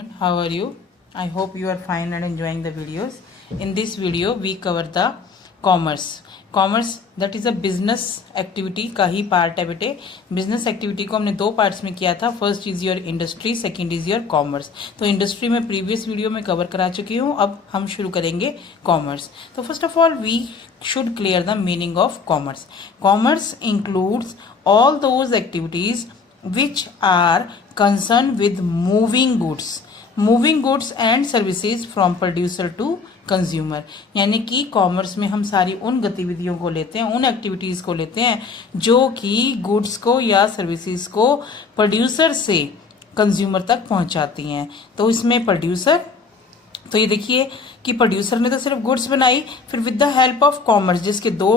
And how are you? I hope you are fine and enjoying the videos. In this video we cover the commerce. Commerce that is a business activity का ही part है बेटे. Business activity को हमने दो parts में किया था. First is your industry, second is your commerce. तो इंडस्ट्री में प्रीवियस वीडियो में कवर करा चुकी हूँ. अब हम शुरू करेंगे कॉमर्स. तो first of all we should clear the meaning of commerce. Commerce includes all those activities which are concerned with moving goods and services from producer to consumer. यानी कि कॉमर्स में हम सारी उन गतिविधियों को लेते हैं, उन एक्टिविटीज़ को लेते हैं जो कि गुड्स को या सर्विसेज को प्रोड्यूसर से कंज्यूमर तक पहुंचाती हैं. तो इसमें प्रोड्यूसर, तो ये देखिए कि प्रोड्यूसर ने तो सिर्फ गुड्स बनाई, फिर with the help of commerce जिसके दो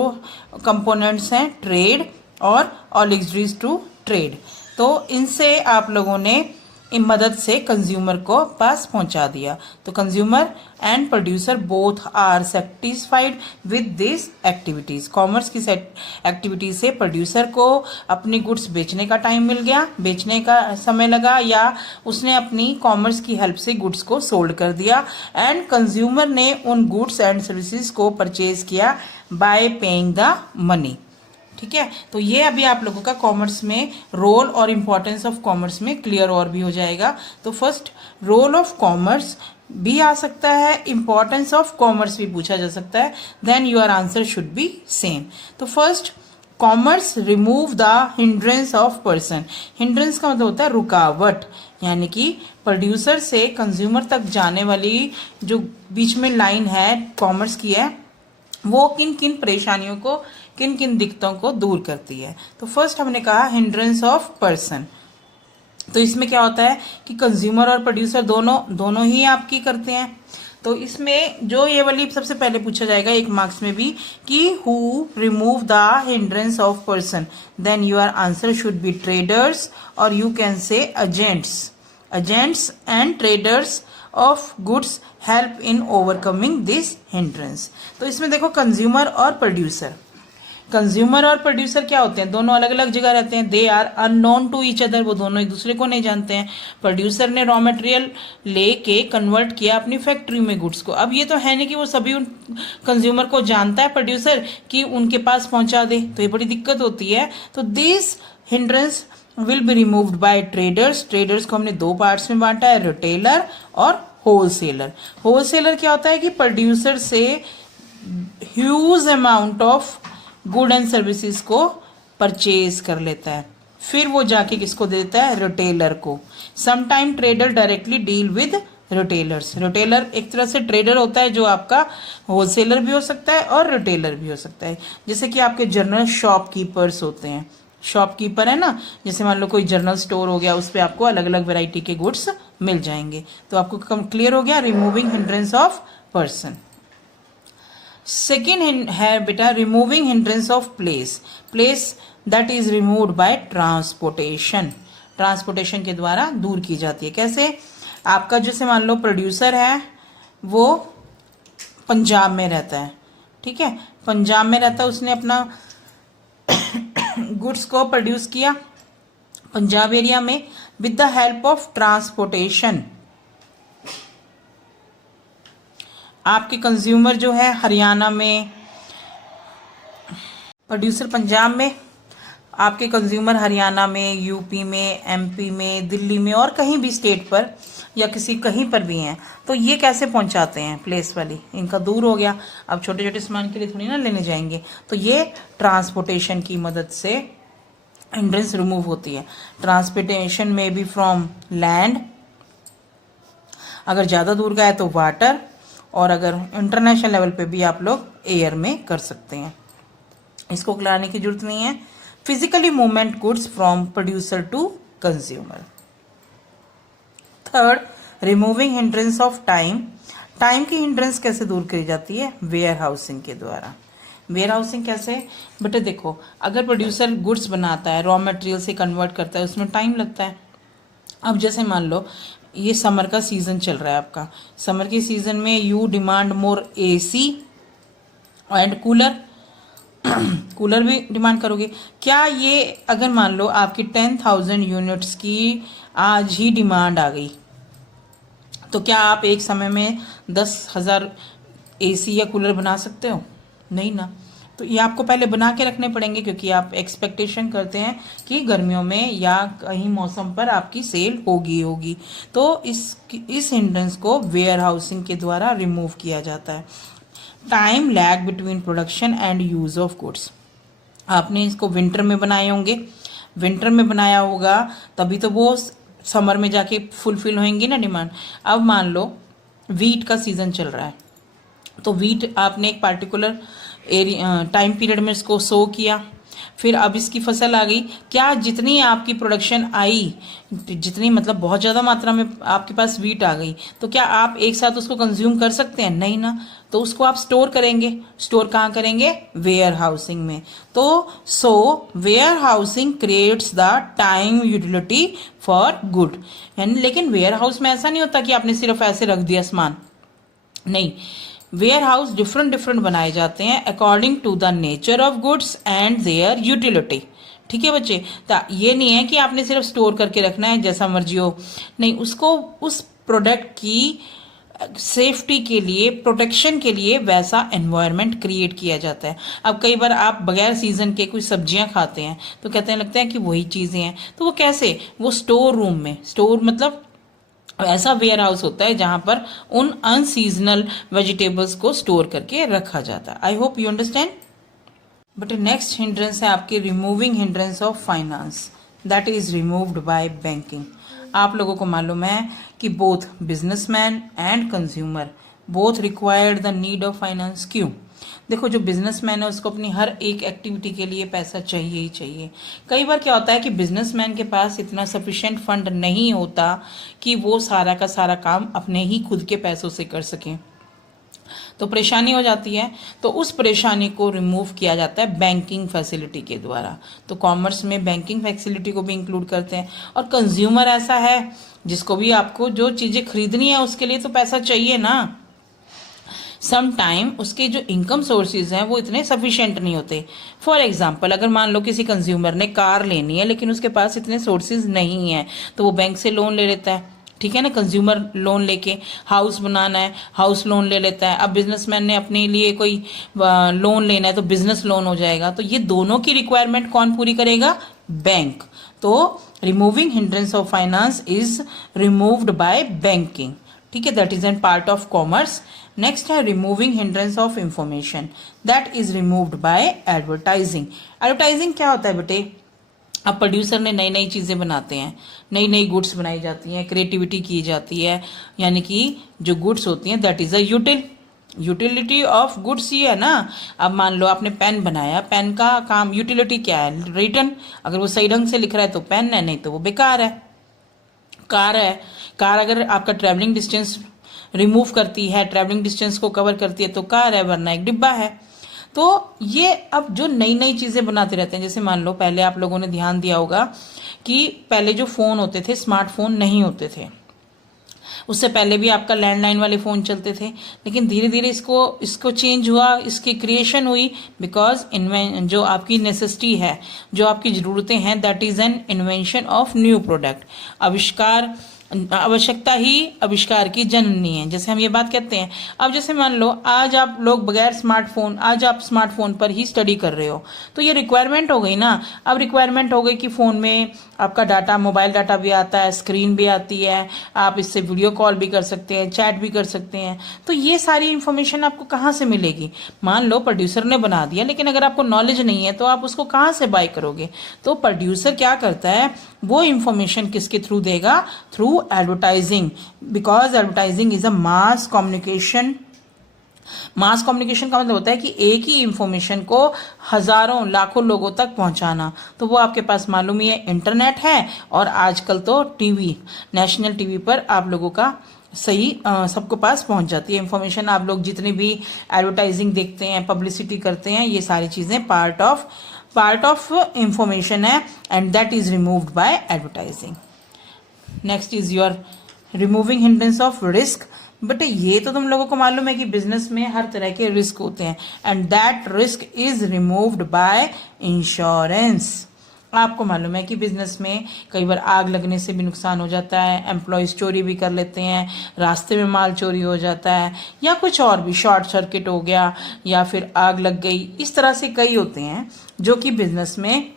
कंपोनेंट्स हैं, ट्रेड और ऑलिगरीज टू ट्रेड. तो इनसे आप लोगों ने इन मदद से कंज्यूमर को पास पहुंचा दिया. तो consumer and producer both are satisfied with this activities. Commerce की एक्टिविटीज से प्रोड्यूसर को अपनी गुड्स बेचने का टाइम मिल गया, बेचने का समय लगा, या उसने अपनी कॉमर्स की हेल्प से गुड्स को सोल्ड कर दिया, एंड कंज्यूमर ने उन गुड्स एंड सर्विसेज को परचेज किया बाय पेइंग द मनी. ठीक है. तो ये अभी आप लोगों का कॉमर्स में रोल और इम्पोर्टेंस ऑफ कॉमर्स में क्लियर और भी हो जाएगा. तो फर्स्ट रोल ऑफ कॉमर्स भी आ सकता है, इम्पोर्टेंस ऑफ कॉमर्स भी पूछा जा सकता है. Then your answer should be same. तो first, commerce remove the hindrance of person. Hindrance का मतलब होता है रुकावट, यानी कि प्रोड्यूसर से कंज्यूमर तक जाने वाली जो बीच में लाइन है कॉमर्स की है, वो किन किन परेशानियों को, किन किन दिक्कतों को दूर करती है. तो फर्स्ट हमने कहा हिंड्रेंस ऑफ पर्सन. तो इसमें क्या होता है कि कंज्यूमर और प्रोड्यूसर दोनों ही आपकी करते हैं. तो इसमें जो ये वाली सबसे पहले पूछा जाएगा एक मार्क्स में भी कि who remove the hindrance of person, then your answer should be traders, और you can say agents and traders of goods help in overcoming this hindrance. तो इसमें देखो कंज्यूमर और प्रोड्यूसर क्या होते हैं, दोनों अलग अलग जगह रहते हैं. They are unknown to each other, वो दोनों एक दूसरे को नहीं जानते हैं. प्रोड्यूसर ने रॉ मटेरियल लेके कन्वर्ट किया अपनी फैक्ट्री में गुड्स को. अब ये तो है नहीं कि वो सभी उन कंज्यूमर को जानता है प्रोड्यूसर कि उनके पास पहुंचा दे, तो ये बड़ी दिक्कत होती है. तो this hindrance will be removed by traders. Traders को हमने दो पार्ट्स में बांटा है, रिटेलर और होलसेलर. होलसेलर क्या होता है कि प्रोड्यूसर से huge amount of good and services को परचेज कर लेता है, फिर वो जाके किसको दे देता है, रिटेलर को. Sometime trader directly deal with retailers. Retailer एक तरह से ट्रेडर होता है जो आपका होलसेलर भी हो सकता है और रिटेलर भी हो सकता है. जैसे कि आपके जनरल शॉपकीपर्स होते हैं, शॉपकीपर है ना, जैसे मान लो कोई जनरल स्टोर हो गया, उस पर आपको अलग अलग वैरायटी के गुड्स मिल जाएंगे. तो आपको क्लियर हो गया removing hindrance of person. Second है बेटा removing hindrance of place that is removed bye transportation. Transportation के द्वारा दूर की जाती है. कैसे? आपका जैसे मान लो प्रोड्यूसर है, वो पंजाब में रहता है, ठीक है, पंजाब में रहता है, उसने अपना गुड्स को प्रोड्यूस किया पंजाब एरिया में with the help of transportation. आपके कंज्यूमर जो है हरियाणा में, प्रोड्यूसर पंजाब में, आपके कंज्यूमर हरियाणा में, यूपी में, एमपी में, दिल्ली में और कहीं भी स्टेट पर या किसी कहीं पर भी हैं. तो ये कैसे पहुंचाते हैं, प्लेस वाली, इनका दूर हो गया, अब छोटे छोटे सामान के लिए थोड़ी ना लेने जाएंगे. तो ये ट्रांसपोर्टेशन की मदद से हिंड्रेंस रिमूव होती है. ट्रांसपोर्टेशन में भी फ्रॉम लैंड, अगर ज़्यादा दूर का है तो वाटर, और अगर इंटरनेशनल लेवल पे भी आप लोग एयर में कर सकते हैं. इसको लाने की जरूरत नहीं है. Physically movement goods from producer to consumer. Third, removing hindrance of time. Time की हिंड्रेंस कैसे दूर करी जाती है? वेयर हाउसिंग के द्वारा. वेयर हाउसिंग कैसे? बेटे देखो, अगर प्रोड्यूसर गुड्स बनाता है, रॉ मटेरियल से कन्वर्ट करता है, उसमें टाइम लगता है. अब जैसे मान लो ये समर का सीज़न चल रहा है आपका, समर के सीज़न में you demand more AC and cooler. Cooler भी डिमांड करोगे. क्या ये अगर मान लो आपकी 10,000 यूनिट्स की आज ही डिमांड आ गई, तो क्या आप एक समय में 10,000 एसी या कूलर बना सकते हो? नहीं ना। तो ये आपको पहले बना के रखने पड़ेंगे, क्योंकि आप एक्सपेक्टेशन करते हैं कि गर्मियों में या कहीं मौसम पर आपकी सेल होगी। तो इस हिंड्रेंस को वेयर हाउसिंग के द्वारा रिमूव किया जाता है। Time lag between production and use of goods. आपने इसको विंटर में बनाए होंगे, विंटर में बनाया होगा तभी तो वो समर में जाके फुलफिल होंगी ना डिमांड। अब मान लो वीट का सीजन चल रहा है, तो वीट आपने एक पार्टिकुलर टाइम पीरियड में इसको सो किया, फिर अब इसकी फसल आ गई। क्या जितनी आपकी प्रोडक्शन आई, जितनी मतलब बहुत ज़्यादा मात्रा में आपके पास वीट आ गई, तो क्या आप एक साथ उसको कंज्यूम कर सकते हैं? नहीं ना। तो उसको आप स्टोर करेंगे। स्टोर कहाँ करेंगे? वेयर हाउसिंग में। तो warehousing creates the time utility for good. यानी लेकिन वेयर हाउस में ऐसा नहीं होता कि आपने सिर्फ ऐसे रख दिया सामान, नहीं। वेयर हाउस डिफरेंट बनाए जाते हैं according to the nature of goods and their utility. ठीक है बच्चे, तो ये नहीं है कि आपने सिर्फ स्टोर करके रखना है जैसा मर्जी हो, नहीं। उसको उस प्रोडक्ट की सेफ्टी के लिए, प्रोटेक्शन के लिए वैसा एनवायरनमेंट क्रिएट किया जाता है। अब कई बार आप बगैर सीजन के कुछ सब्जियां खाते हैं तो कहते हैं, लगता है कि वही चीज़ें हैं। तो वो कैसे? वो स्टोर रूम में, स्टोर मतलब ऐसा वेयर हाउस होता है जहां पर उन अनसीजनल वेजिटेबल्स को स्टोर करके रखा जाता है। आई hope you understand. But next hindrance है आपकी removing hindrance of finance, that is removed by banking. आप लोगों को मालूम है कि both businessman and consumer both required the need of finance. क्यों? देखो, जो बिजनेसमैन है उसको अपनी हर एक एक्टिविटी के लिए पैसा चाहिए ही चाहिए। कई बार क्या होता है कि बिजनेसमैन के पास इतना सफिशिएंट फंड नहीं होता कि वो सारा का सारा काम अपने ही खुद के पैसों से कर सकें, तो परेशानी हो जाती है। तो उस परेशानी को रिमूव किया जाता है बैंकिंग फैसिलिटी के द्वारा। तो कॉमर्स में बैंकिंग फैसिलिटी को भी इंक्लूड करते हैं। और कंज्यूमर ऐसा है जिसको भी आपको जो चीज़ें खरीदनी है उसके लिए तो पैसा चाहिए ना। सम टाइम उसके जो इनकम सोर्सेज हैं वो इतने सफिशिएंट नहीं होते। फॉर एग्जांपल, अगर मान लो किसी कंज्यूमर ने कार लेनी है लेकिन उसके पास इतने सोर्सेज नहीं है, तो वो बैंक से लोन ले लेता है। ठीक है ना, कंज्यूमर लोन लेके हाउस बनाना है, हाउस लोन ले लेता है। अब बिजनेसमैन ने अपने लिए कोई लोन लेना है तो बिजनेस लोन हो जाएगा। तो ये दोनों की रिक्वायरमेंट कौन पूरी करेगा? बैंक। तो removing hindrance of finance is removed by banking. ठीक है, that is an part of commerce. Next है removing hindrance of information, that is removed by advertising. Advertising क्या होता है बेटे? अब प्रोड्यूसर ने नई नई चीज़ें बनाते हैं, नई नई गुड्स बनाई जाती हैं, क्रिएटिविटी की जाती है, यानी कि जो गुड्स होती हैं that is a utility of goods ही है ना। अब मान लो आपने पेन बनाया, पेन का काम यूटिलिटी क्या है? रिटर्न। अगर वो सही ढंग से लिख रहा है तो पेन है, नहीं तो वो बेकार है। कार है, कार अगर आपका ट्रैवलिंग डिस्टेंस रिमूव करती है, ट्रैवलिंग डिस्टेंस को कवर करती है तो कार है, वरना एक डिब्बा है। तो ये अब जो नई नई चीज़ें बनाते रहते हैं, जैसे मान लो पहले आप लोगों ने ध्यान दिया होगा कि पहले जो फ़ोन होते थे स्मार्टफोन नहीं होते थे। उससे पहले भी आपका लैंडलाइन वाले फ़ोन चलते थे, लेकिन धीरे धीरे इसको चेंज हुआ, इसकी क्रिएशन हुई। बिकॉज जो आपकी नेसेसिटी है, जो आपकी ज़रूरतें हैं, that is an invention of new product. आविष्कार, आवश्यकता ही आविष्कार की जननी है, जैसे हम ये बात कहते हैं। अब जैसे मान लो आज आप लोग बगैर स्मार्टफोन, आज आप स्मार्टफोन पर ही स्टडी कर रहे हो, तो ये रिक्वायरमेंट हो गई ना। अब रिक्वायरमेंट हो गई कि फ़ोन में आपका डाटा, मोबाइल डाटा भी आता है, स्क्रीन भी आती है, आप इससे वीडियो कॉल भी कर सकते हैं, चैट भी कर सकते हैं। तो ये सारी इन्फॉर्मेशन आपको कहाँ से मिलेगी? मान लो प्रोड्यूसर ने बना दिया, लेकिन अगर आपको नॉलेज नहीं है तो आप उसको कहाँ से बाय करोगे? तो प्रोड्यूसर क्या करता है, वो इन्फॉर्मेशन किसके थ्रू देगा? Through advertising. Because advertising is a mass communication. Mass communication का मतलब होता है कि एक ही इंफॉर्मेशन को हजारों लाखों लोगों तक पहुंचाना। तो वो आपके पास मालूम ही है, इंटरनेट है, और आजकल तो टीवी, नेशनल टीवी पर आप लोगों का सही सबको पास पहुंच जाती है इंफॉर्मेशन। आप लोग जितने भी एडवर्टाइजिंग देखते हैं, पब्लिसिटी करते हैं, ये सारी चीज़ें पार्ट ऑफ इंफॉर्मेशन है, and that is removed by advertising. Next is your removing hindrance of risk. But ये तो तुम लोगों को मालूम है कि बिजनेस में हर तरह के रिस्क होते हैं, and that risk is removed by insurance. आपको मालूम है कि बिजनेस में कई बार आग लगने से भी नुकसान हो जाता है, एम्प्लॉयज़ चोरी भी कर लेते हैं, रास्ते में माल चोरी हो जाता है, या कुछ और भी, शॉर्ट सर्किट हो गया या फिर आग लग गई। इस तरह से कई होते हैं जो कि बिजनेस में,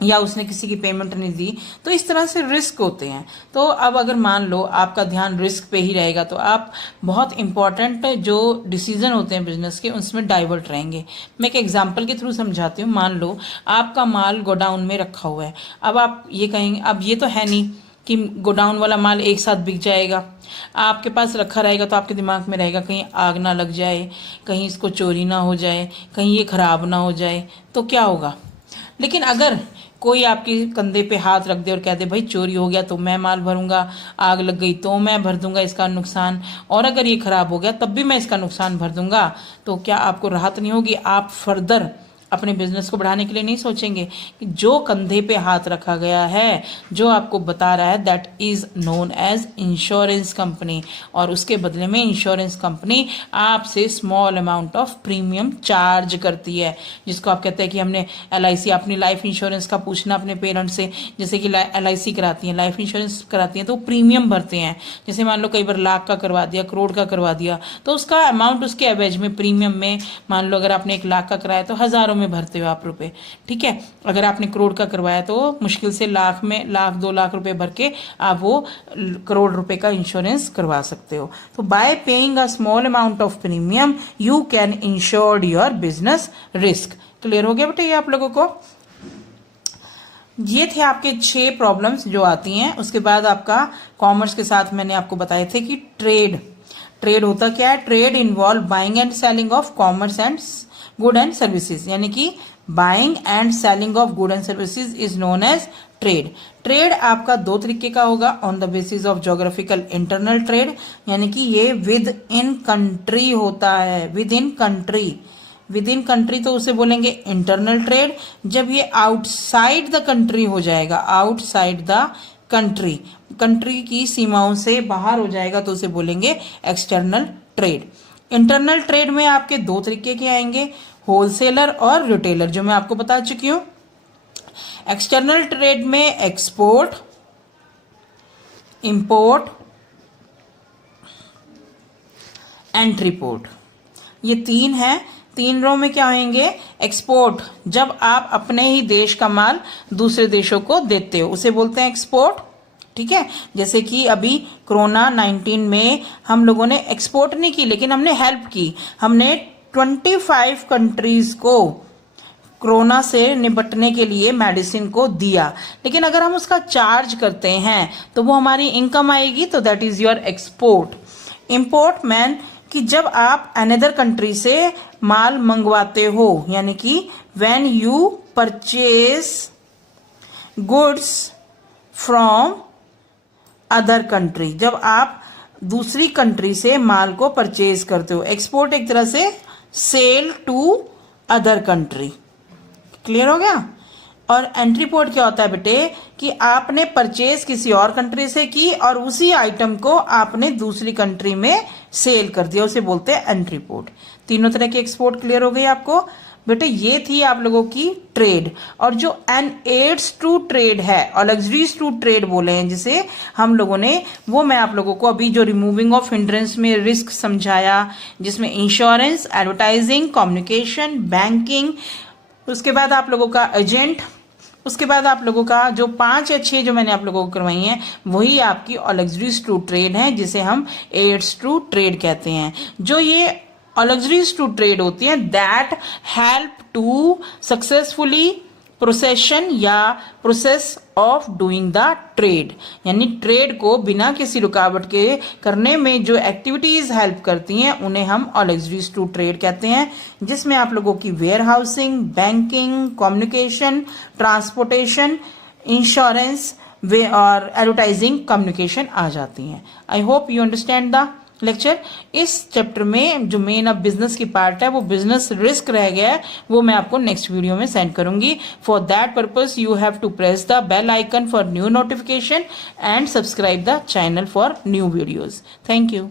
या उसने किसी की पेमेंट नहीं दी, तो इस तरह से रिस्क होते हैं। तो अब अगर मान लो आपका ध्यान रिस्क पे ही रहेगा तो आप बहुत इंपॉर्टेंट जो डिसीजन होते हैं बिजनेस के उसमें डाइवर्ट रहेंगे। मैं एक एग्जांपल के थ्रू समझाती हूँ। मान लो आपका माल गोडाउन में रखा हुआ है। अब आप ये कहेंगे, अब ये तो है नहीं कि गोडाउन वाला माल एक साथ बिक जाएगा, आपके पास रखा रहेगा तो आपके दिमाग में रहेगा कहीं आग ना लग जाए, कहीं इसको चोरी ना हो जाए, कहीं ये खराब ना हो जाए, तो क्या होगा। लेकिन अगर कोई आपके कंधे पे हाथ रख दे और कह दे भाई चोरी हो गया तो मैं माल भरूंगा, आग लग गई तो मैं भर दूंगा इसका नुकसान, और अगर ये खराब हो गया तब भी मैं इसका नुकसान भर दूंगा, तो क्या आपको राहत नहीं होगी। आप फर्दर अपने बिजनेस को बढ़ाने के लिए नहीं सोचेंगे कि जो कंधे पे हाथ रखा गया है, जो आपको बता रहा है, that is known as insurance company, और उसके बदले में इंश्योरेंस कंपनी आपसे small amount of premium charge करती है, जिसको आप कहते हैं कि हमने LIC, अपनी लाइफ इंश्योरेंस का पूछना अपने पेरेंट्स से, जैसे कि LIC कराती है, लाइफ इंश्योरेंस कराती है, तो प्रीमियम भरते हैं। जैसे मान लो कई बार लाख का करवा दिया, करोड़ का करवा दिया, तो उसका अमाउंट उसके एवरेज में प्रीमियम में, मान लो अगर आपने 1 लाख का कराया तो हज़ारों में भरते हो आप रुपए, ठीक है। अगर आपने करोड़ का करवाया तो मुश्किल से लाख में, लाख 2 लाख रुपए भर के आप वो करोड़ रुपए का इंश्योरेंस करवा सकते हो। तो bye paying a small amount of premium you can ensure your business risk. Clear हो गया बेटे ये आप लोगों को। ये थे आपके 6 प्रॉब्लम्स जो आती हैं। उसके बाद आपका कॉमर्स के साथ मैंने आपको बताए थे कि ट्रेड होता क्या है। Trade involve buying and selling of commerce and good and services, यानी कि buying and selling of good and services is known as trade. Trade आपका 2 तरीके का होगा, on the basis of geographical internal trade, यानी कि ये विद इन कंट्री होता है, विद इन कंट्री तो उसे बोलेंगे इंटरनल ट्रेड। जब ये आउटसाइड द कंट्री हो जाएगा, आउटसाइड द कंट्री की सीमाओं से बाहर हो जाएगा तो उसे बोलेंगे एक्सटर्नल ट्रेड। इंटरनल ट्रेड में आपके 2 तरीके के आएंगे, होलसेलर और रिटेलर, जो मैं आपको बता चुकी हूं। एक्सटर्नल ट्रेड में एक्सपोर्ट, इंपोर्ट, एंट्रीपोर्ट, ये 3 हैं। 3 रो में क्या होंगे। एक्सपोर्ट, जब आप अपने ही देश का माल दूसरे देशों को देते हो उसे बोलते हैं एक्सपोर्ट, ठीक है। जैसे कि अभी कोरोना 19 में हम लोगों ने एक्सपोर्ट नहीं की लेकिन हमने हेल्प की। हमने 25 कंट्रीज को कोरोना से निपटने के लिए मेडिसिन को दिया, लेकिन अगर हम उसका चार्ज करते हैं तो वो हमारी इनकम आएगी, तो that is your export. Import man कि जब आप अनदर कंट्री से माल मंगवाते हो, यानी कि when you purchase goods from other country, जब आप दूसरी कंट्री से माल को परचेज करते हो। एक्सपोर्ट एक तरह से sale to other country. Clear हो गया। और एंट्रीपोर्ट क्या होता है बेटे कि आपने परचेज किसी और कंट्री से की और उसी आइटम को आपने दूसरी कंट्री में सेल कर दिया, उसे बोलते हैं एंट्रीपोर्ट। तीनों तरह की एक्सपोर्ट क्लियर हो गई आपको बेटे। ये थी आप लोगों की ट्रेड। और जो एन एड्स टू ट्रेड है और लग्जरीज टू ट्रेड बोले हैं जिसे हम लोगों ने, वो मैं आप लोगों को अभी जो रिमूविंग ऑफ हिंड्रेंस में रिस्क समझाया, जिसमें इंश्योरेंस, एडवर्टाइजिंग, कम्युनिकेशन, बैंकिंग, उसके बाद आप लोगों का एजेंट, उसके बाद आप लोगों का जो 5 या 6 जो मैंने आप लोगों को करवाई हैं वही आपकी लग्जरीज टू ट्रेड है, जिसे हम एड्स टू ट्रेड कहते हैं। जो ये लग्जरीज टू ट्रेड होती हैं that help to successfully procession या process of doing the trade, यानी ट्रेड को बिना किसी रुकावट के करने में जो एक्टिविटीज हेल्प करती हैं उन्हें हम लग्जरीज टू ट्रेड कहते हैं, जिसमें आप लोगों की warehousing, banking, communication, transportation, insurance और एडवर्टाइजिंग, कम्युनिकेशन आ जाती हैं। I hope you understand the lecture. इस चैप्टर में जो मेन अब बिजनेस की पार्ट है वो बिजनेस रिस्क रह गया है, वो मैं आपको नेक्स्ट वीडियो में सेंड करूंगी। For that purpose you have to press the bell icon for new notification and subscribe the channel for new videos. Thank you.